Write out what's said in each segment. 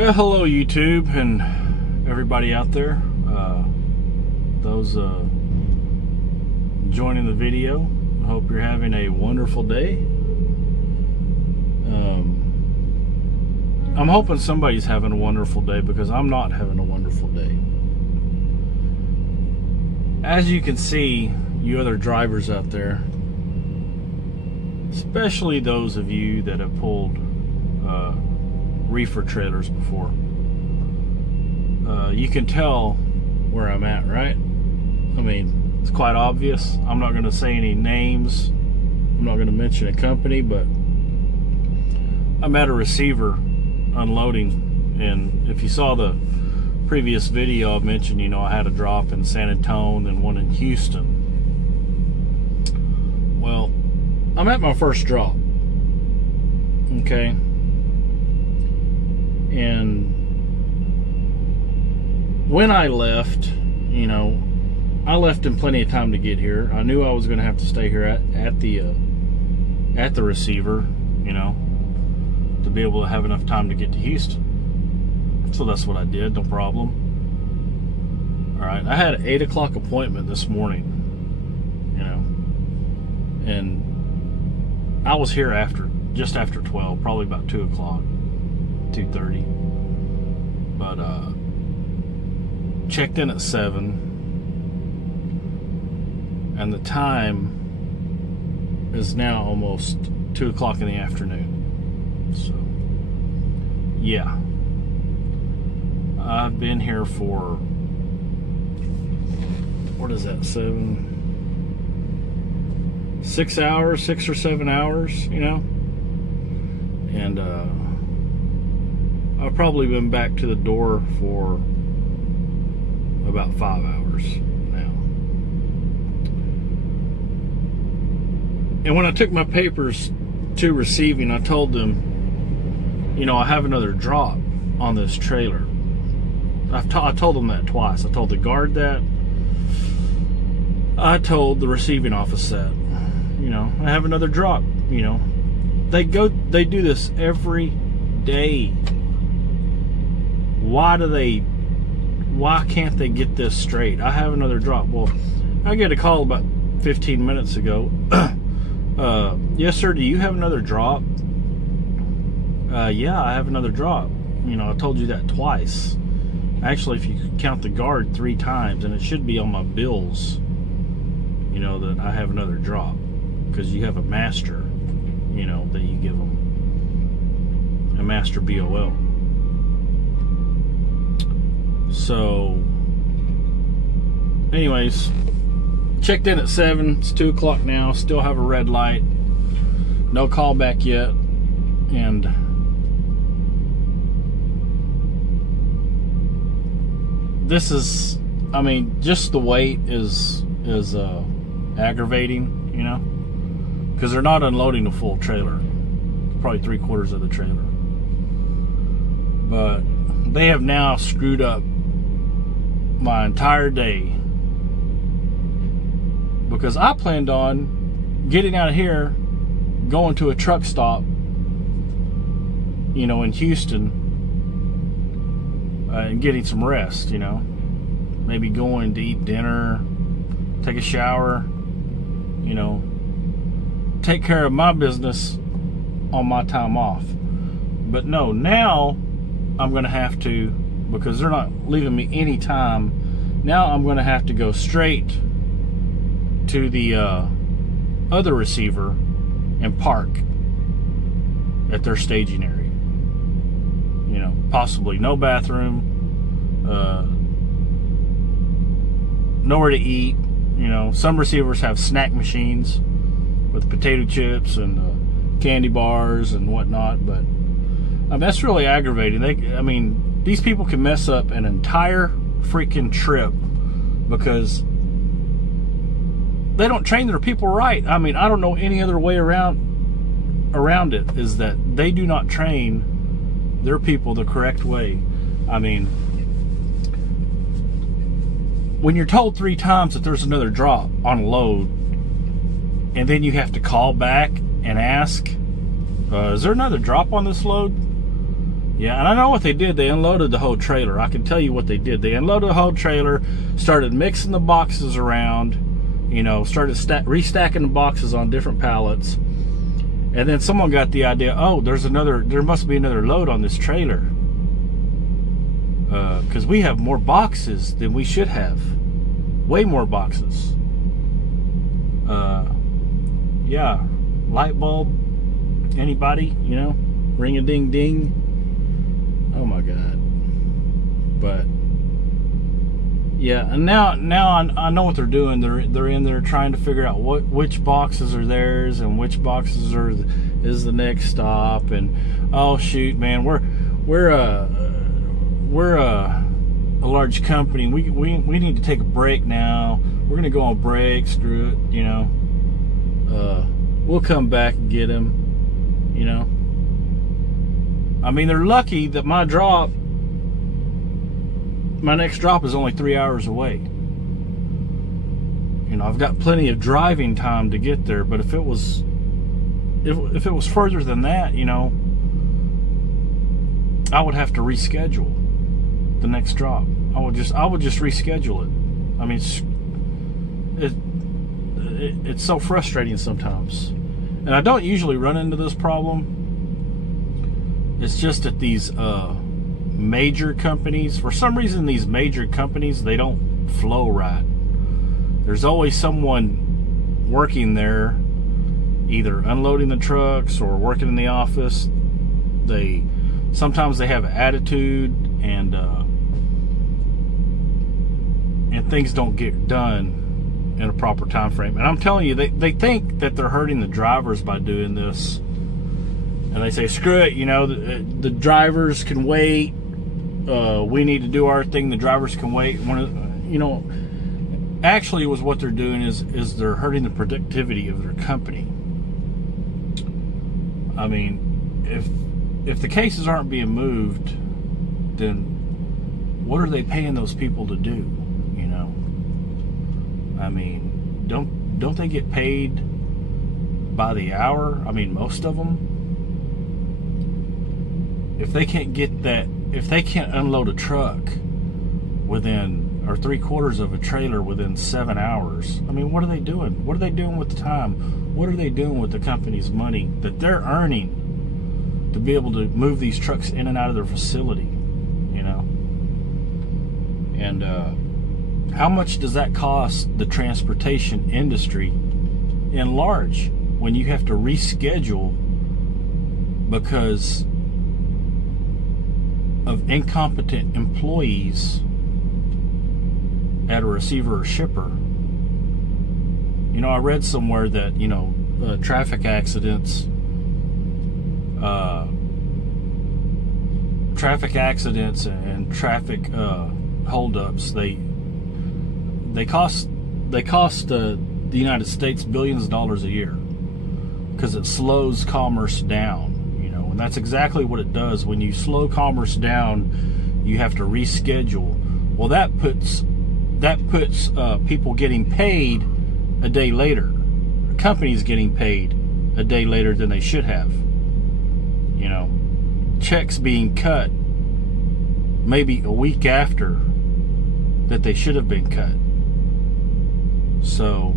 Well, hello YouTube and everybody out there. Those joining the video, I hope you're having a wonderful day. I'm hoping somebody's having a wonderful day because I'm not having a wonderful day. As you can see, you other drivers out there, especially those of you that have pulled reefer trailers before, you can tell where I'm at, right? I mean, it's quite obvious. I'm not going to say any names. I'm not going to mention a company, but I'm at a receiver unloading, and if you saw the previous video, I mentioned, I had a drop in San Antonio and one in Houston. Well, I'm at my first drop, okay? And when I left, I left in plenty of time to get here. I knew I was going to have to stay here at the receiver, to be able to have enough time to get to Houston. So that's what I did, no problem. All right, I had an 8 o'clock appointment this morning, and I was here just after 12, probably about 2 o'clock. 2:30, but checked in at 7, and the time is now almost 2 o'clock in the afternoon. So yeah, I've been here for, what is that, 6 hours, 6 or 7 hours, and I've probably been back to the door for about 5 hours now. And when I took my papers to receiving, I told them, I have another drop on this trailer. I told them that twice. I told the guard that. I told the receiving office that, I have another drop. They do this every day. Why can't they get this straight? I have another drop. Well, I get a call about 15 minutes ago. Yes, sir, do you have another drop? Yeah, I have another drop. I told you that twice. Actually, if you count the guard 3 times, and it should be on my bills, that I have another drop. Because you have a master, that you give them. A master BOL. So, anyways, checked in at 7. It's 2 o'clock now. Still have a red light. No call back yet. And this is, just the wait is aggravating, because they're not unloading a full trailer. Probably 3/4 of the trailer. But they have now screwed up my entire day, because I planned on getting out of here, going to a truck stop, in Houston, and getting some rest, maybe going to eat dinner, take a shower, take care of my business on my time off. But no, now I'm going to have to, because they're not leaving me any time, now I'm going to have to go straight to the other receiver and park at their staging area. Possibly no bathroom, nowhere to eat. Some receivers have snack machines with potato chips and candy bars and whatnot, but that's really aggravating. These people can mess up an entire freaking trip because they don't train their people right. I don't know any other way around it, is that they do not train their people the correct way. When you're told 3 times that there's another drop on a load, and then you have to call back and ask, is there another drop on this load? Yeah, and I know what they did. They unloaded the whole trailer. I can tell you what they did. They unloaded the whole trailer, started mixing the boxes around, started restacking the boxes on different pallets. And then someone got the idea, oh, there must be another load on this trailer. Because we have more boxes than we should have. Way more boxes. Yeah, light bulb. Anybody, ring a ding ding. Oh my God. But yeah, and now I know what they're doing. They're in there trying to figure out which boxes are theirs and which boxes is the next stop. And oh shoot, man, we're a large company. We need to take a break now. We're gonna go on break. Screw it, we'll come back and get him. I mean, they're lucky that my next drop is only 3 hours away. I've got plenty of driving time to get there, but if it was further than that, I would have to reschedule the next drop. I would just reschedule it. I mean, it's so frustrating sometimes. And I don't usually run into this problem. It's just that these major companies, for some reason, these major companies, they don't flow right. There's always someone working there, either unloading the trucks or working in the office. Sometimes they have an attitude, and things don't get done in a proper time frame. And I'm telling you, they think that they're hurting the drivers by doing this. And they say, screw it, the drivers can wait. We need to do our thing. The drivers can wait. Actually, what they're doing is they're hurting the productivity of their company. I mean, if the cases aren't being moved, then what are they paying those people to do? I mean, don't they get paid by the hour? I mean, most of them. If they can't unload a truck within, or 3/4 of a trailer within 7 hours, I mean, what are they doing? What are they doing with the time? What are they doing with the company's money that they're earning to be able to move these trucks in and out of their facility? And how much does that cost the transportation industry in large when you have to reschedule because of incompetent employees at a receiver or shipper? I read somewhere that traffic accidents and traffic holdups, they cost the United States billions of dollars a year because it slows commerce down. And that's exactly what it does. When you slow commerce down, you have to reschedule. Well, that puts people getting paid a day later. Companies getting paid a day later than they should have. Checks being cut maybe a week after that they should have been cut. So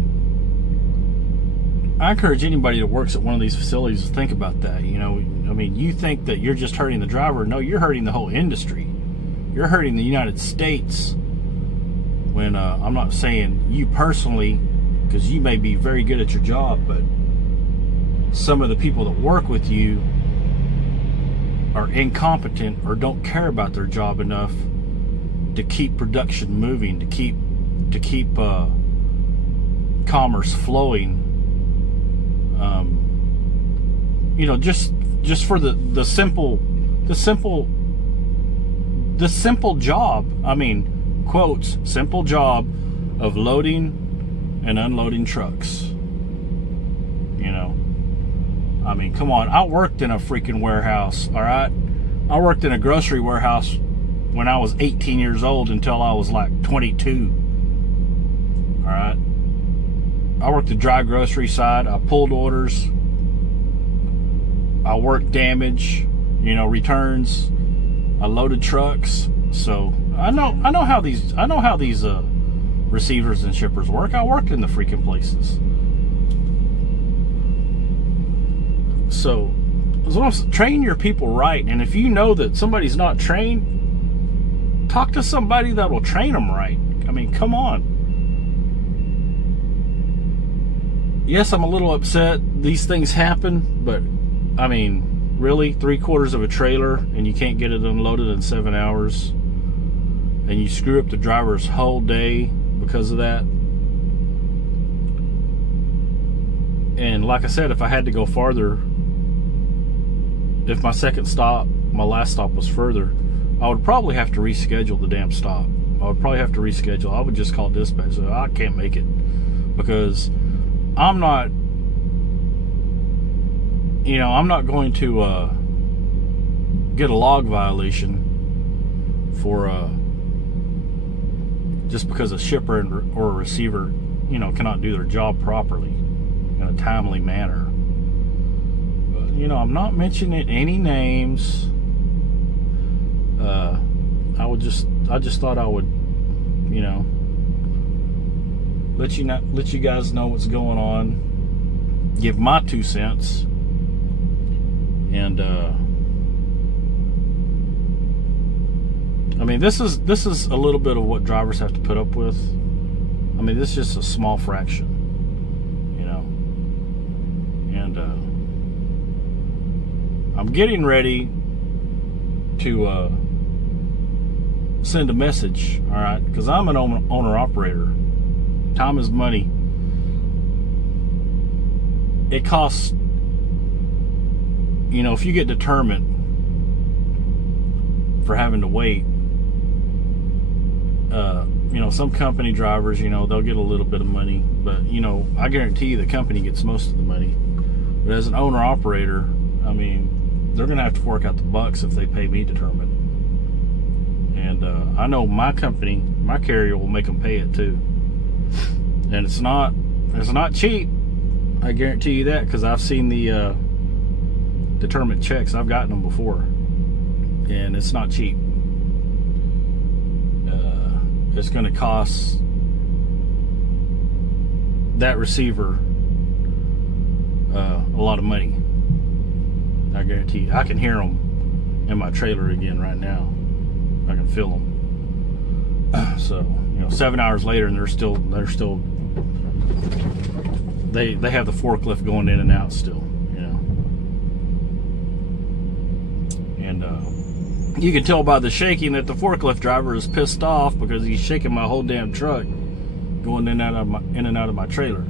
I encourage anybody that works at one of these facilities to think about that. You think that you're just hurting the driver. No, you're hurting the whole industry. You're hurting the United States. When I'm not saying you personally, because you may be very good at your job, but some of the people that work with you are incompetent or don't care about their job enough to keep production moving, to keep commerce flowing. Just for the simple job. I mean, quotes, simple job of loading and unloading trucks. I mean, come on. I worked in a freaking warehouse, all right? I worked in a grocery warehouse when I was 18 years old until I was like 22. All right? I worked the dry grocery side. I pulled orders. I worked damage, returns. I loaded trucks, so I know how these receivers and shippers work. I worked in the freaking places. So as long as train your people right, and if you know that somebody's not trained, talk to somebody that will train them right. I mean, come on. Yes, I'm a little upset these things happen, but I mean, really, 3/4 of a trailer and you can't get it unloaded in 7 hours, and you screw up the driver's whole day because of that. And like I said, if I had to go farther, if my last stop was further, I would probably have to reschedule the damn stop. I would probably have to reschedule. I would just call dispatch. So I can't make it because I'm not going to get a log violation for just because a shipper or a receiver, cannot do their job properly in a timely manner. But, I'm not mentioning any names. I just thought I would, let you guys know what's going on, give my 2 cents, and I mean, this is a little bit of what drivers have to put up with. I mean, this is just a small fraction, and I'm getting ready to send a message, all right, because I'm an owner-operator. Time is money. It costs, if you get determined for having to wait, some company drivers, they'll get a little bit of money, but, I guarantee you the company gets most of the money. But as an owner-operator, I mean, they're going to have to fork out the bucks if they pay me determined. And I know my company, my carrier will make them pay it too. And it's not cheap. I guarantee you that, because I've seen the determined checks. I've gotten them before, and it's not cheap. It's going to cost that receiver a lot of money. I guarantee you. I can hear them in my trailer again right now. I can feel them. So 7 hours later, and they're still they have the forklift going in and out still, and you can tell by the shaking that the forklift driver is pissed off, because he's shaking my whole damn truck going in and out of my trailer,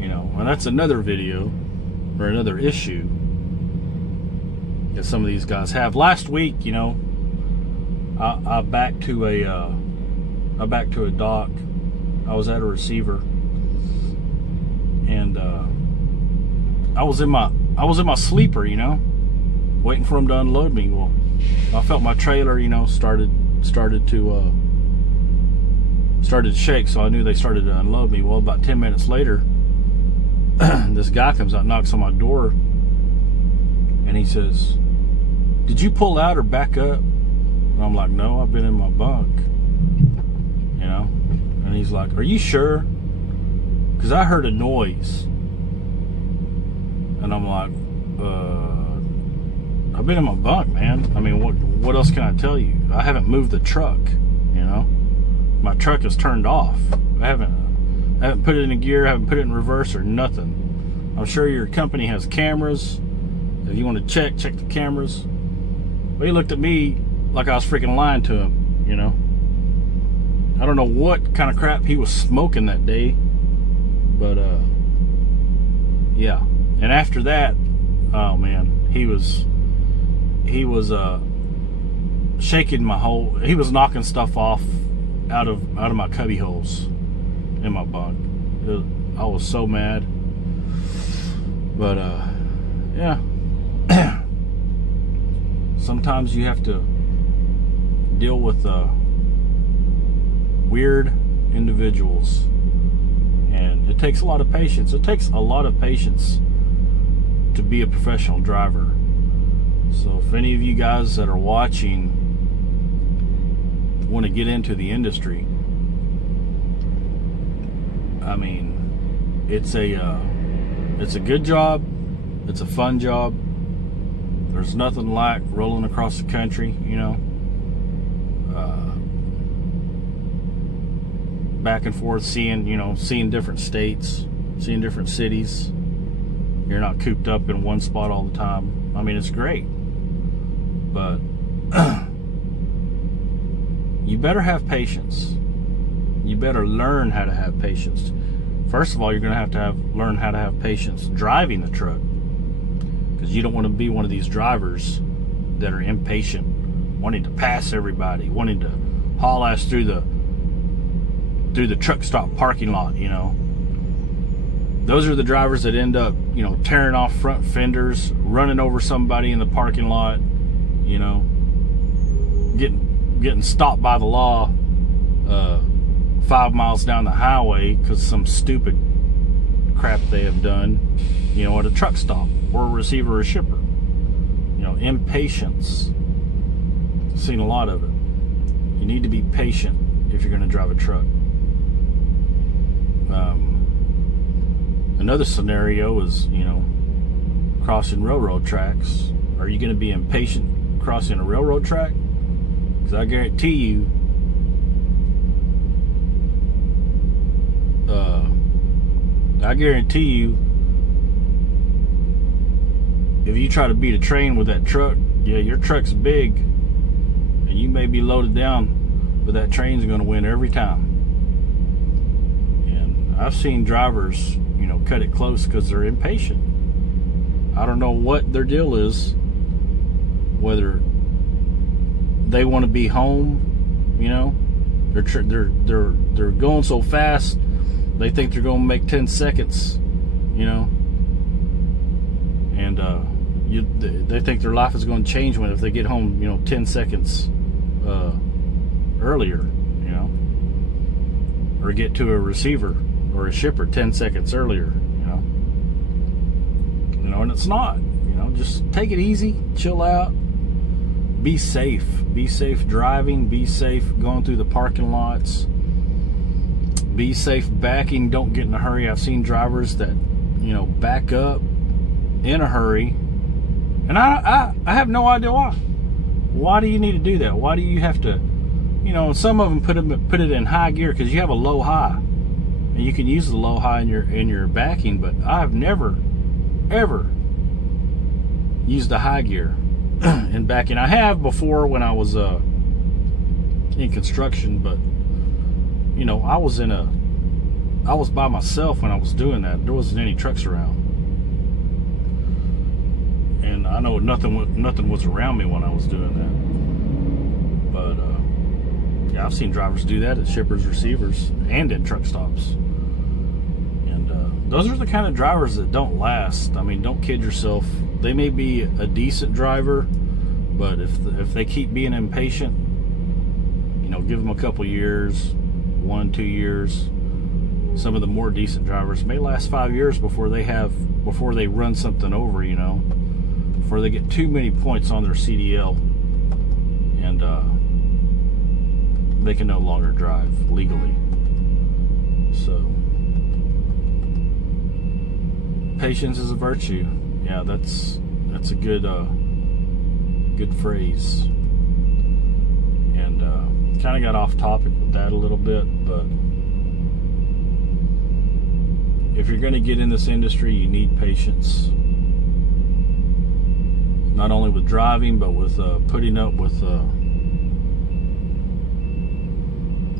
and that's another video or another issue that some of these guys have. Last week, I backed to a dock. I was at a receiver, and I was in my sleeper, waiting for him to unload me. Well, I felt my trailer, started to shake, so I knew they started to unload me. Well, about 10 minutes later, this guy comes out, knocks on my door, and he says, "Did you pull out or back up?" And I'm like, "No, I've been in my bunk." And he's like, "Are you sure? Because I heard a noise." And I'm like, I've been in my bunk, man. I mean, what else can I tell you? I haven't moved the truck, My truck is turned off. I haven't put it in gear, I haven't put it in reverse or nothing. I'm sure your company has cameras. If you want to check the cameras. But he looked at me like I was freaking lying to him, I don't know what kind of crap he was smoking that day, but yeah. And after that, oh man, he was shaking my whole, he was knocking stuff off out of my cubby holes in my bunk. I was so mad. But yeah. Sometimes you have to deal with weird individuals, and it takes a lot of patience. It takes a lot of patience to be a professional driver. So if any of you guys that are watching want to get into the industry, I mean, it's a good job. It's a fun job. There's nothing like rolling across the country, you know, back and forth, seeing different states, seeing different cities. You're not cooped up in one spot all the time. I mean, it's great, but you better have patience. You better learn how to have patience. First of all, you're going to have learn how to have patience driving the truck, because you don't want to be one of these drivers that are impatient, wanting to pass everybody, wanting to haul ass through the truck stop parking lot, you know. Those are the drivers that end up, you know, tearing off front fenders, running over somebody in the parking lot, you know, getting stopped by the law 5 miles down the highway because some stupid crap they have done, you know, at a truck stop or a receiver or shipper. You know, impatience. I've seen a lot of it. You need to be patient if you're going to drive a truck. Another scenario is, you know, crossing railroad tracks. Are you going to be impatient crossing a railroad track? Because I guarantee you, if you try to beat a train with that truck, yeah, your truck's big, and you may be loaded down, but that train's going to win every time. And I've seen drivers, you know, cut it close because they're impatient. I don't know what their deal is, whether they want to be home, you know, they're going so fast, they think they're going to make 10 seconds, you know, and they think their life is going to change if they get home, you know, 10 seconds earlier, you know, or get to a receiver or a shipper 10 seconds earlier, you know, and it's not, you know, just take it easy, chill out, be safe driving, be safe going through the parking lots, be safe backing, don't get in a hurry. I've seen drivers that, you know, back up in a hurry, and I have no idea why. Why do you need to do that? Why do you have to, you know, some of them put it in high gear because you have a low high, and you can use the low high in your backing, but I've never ever used the high gear in backing. I have before when I was in construction, but you know, I was by myself when I was doing that. There wasn't any trucks around, and I know nothing was around me when I was doing that. But yeah, I've seen drivers do that at shippers, receivers, and in truck stops. And those are the kind of drivers that don't last. I mean, don't kid yourself. They may be a decent driver, but if they keep being impatient, you know, give them a couple years, 1-2 years. Some of the more decent drivers may last 5 years before they run something over, you know, before they get too many points on their CDL, and they can no longer drive legally. So patience is a virtue. Yeah, that's a good phrase. And kind of got off topic with that a little bit, but if you're going to get in this industry, you need patience. Not only with driving, but with putting up with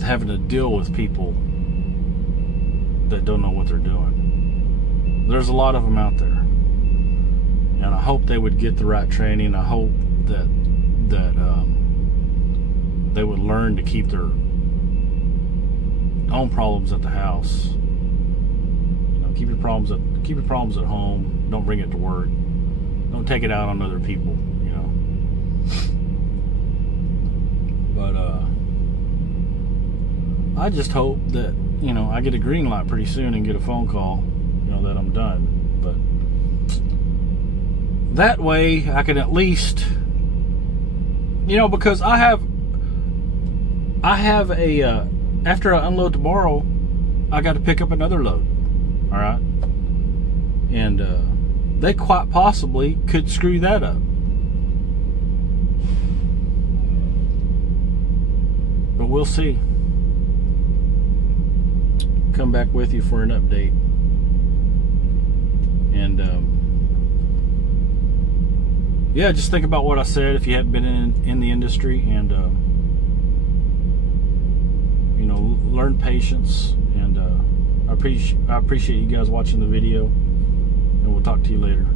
having to deal with people that don't know what they're doing. There's a lot of them out there, and I hope they would get the right training. I hope that they would learn to keep their own problems at the house. You know, keep your problems at home. Don't bring it to work. Don't take it out on other people, you know. But I just hope that, you know, I get a green light pretty soon and get a phone call, you know, that I'm done. But that way I can at least, because I have a after I unload tomorrow, I got to pick up another load. All right, and they quite possibly could screw that up. But we'll see. Come back with you for an update. And yeah, just think about what I said if you hadn't been in the industry, and learn patience. And I appreciate you guys watching the video, and we'll talk to you later.